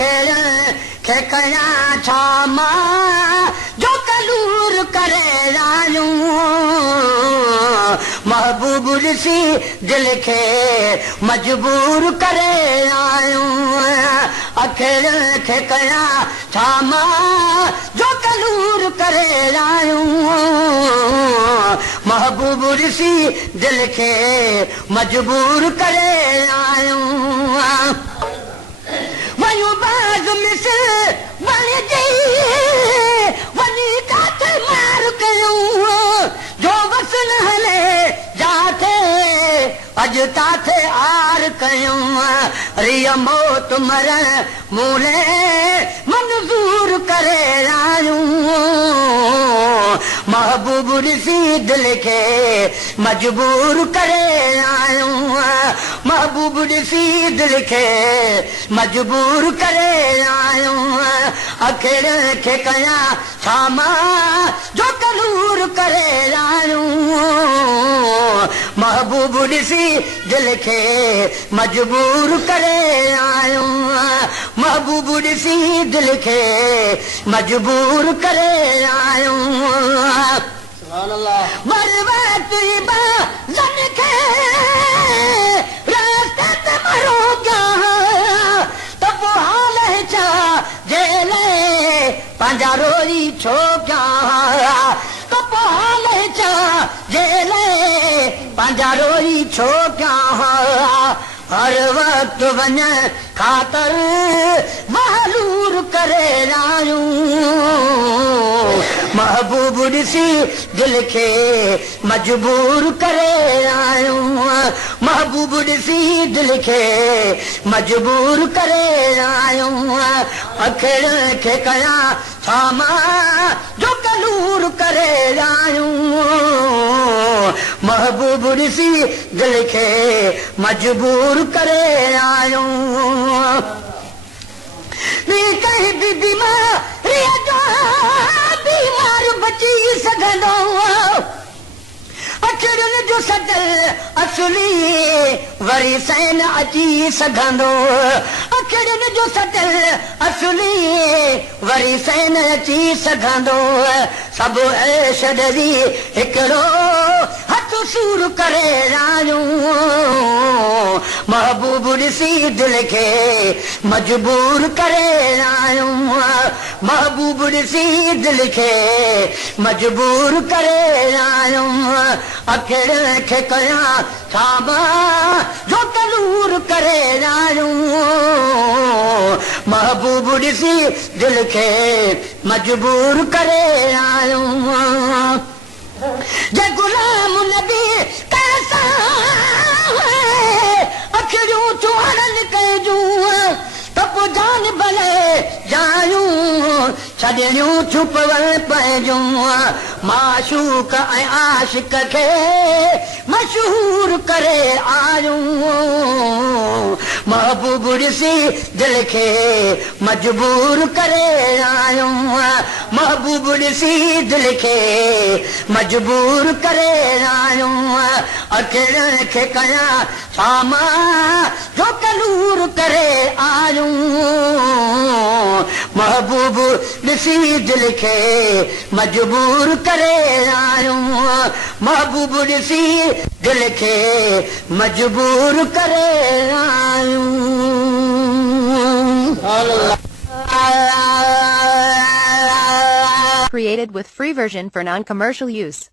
अखेड़न खे कया छा मां जो कलूर करे रायूं महबूब ॾिसी दिल खे मजबूर करे आयूं अखेड़न खे कया छा मां जो कलूर करे आयूं महबूब ॾिसी दिल खे मजबूर करे आयूं वञूं बाज़ मिस वञी वञी काथे मार कयूं जो बस न हले जाथे अॼु ताथे आर कयूं रिय मौत मरण मूले मंज़ूर करे आयूं महबूब ॾिसी दिल खे मजबूर करे आयूं महबूब ॾिसी दिल खे मजबूर करे आयूं अखेड़न खे कया छा मां जो कलूर करे आयूं महबूब ॾिसी दिल खे मजबूर करे आयूं महबूब ॾिसी दिल खे मजबूर करे आयूं पंहिंजा रोई छो कया त पोइ हाल छा जेल पंहिंजा रोई छो कया हर वक़्तु वञ ख़ातर महलूर करे आयूं महबूब ॾिसी दिल खे मजबूर करे आयूं महबूब ॾिसी दिल खे मजबूर करे आयूं अखेड़न खे कया छा मां जो कलूर करे आयूं महबूब ॾिसी दिल खे मजबूर करे आयूं कहीं भी बीमार बची सघंदो अखिड़ियुनि जो सदल असली वरी सैन अची सघंदो अखिड़ियुनि जो सदल असली वरी सैन अची सघंदो सभु ऐश ॾरी हिकिड़ो हथ सूर करे आयूं महबूब ॾिसी दिल खे मजबूर करे आयूं महबूब ॾिसी दिल खे मजबूर करे आयूं अखेड़न खे कया छा मां जो कलूर करे आयूं महबूब ॾिसी दिल खे मजबूर करे आयूं जे गुलाम नबी कैसा अखिड़ियूं चुहड़नि कजूं त पोइ जान भले जायूं छॾणियूं छुपवण पइजूं माशूक ऐं आशिक खे मशहूर करे आयूं महबूब ॾिसी दिल खे मजबूर करे आयूं महबूब ॾिसी दिल खे मजबूर करे आयूं अखेड़न खे कया छा मां जो कलूर करे आयूं महबूब ॾिसी दिल खे मजबूर करे आयूं महबूब ॾिसी दिल खे मजबूर करे आयूं Created with free version for non-commercial use.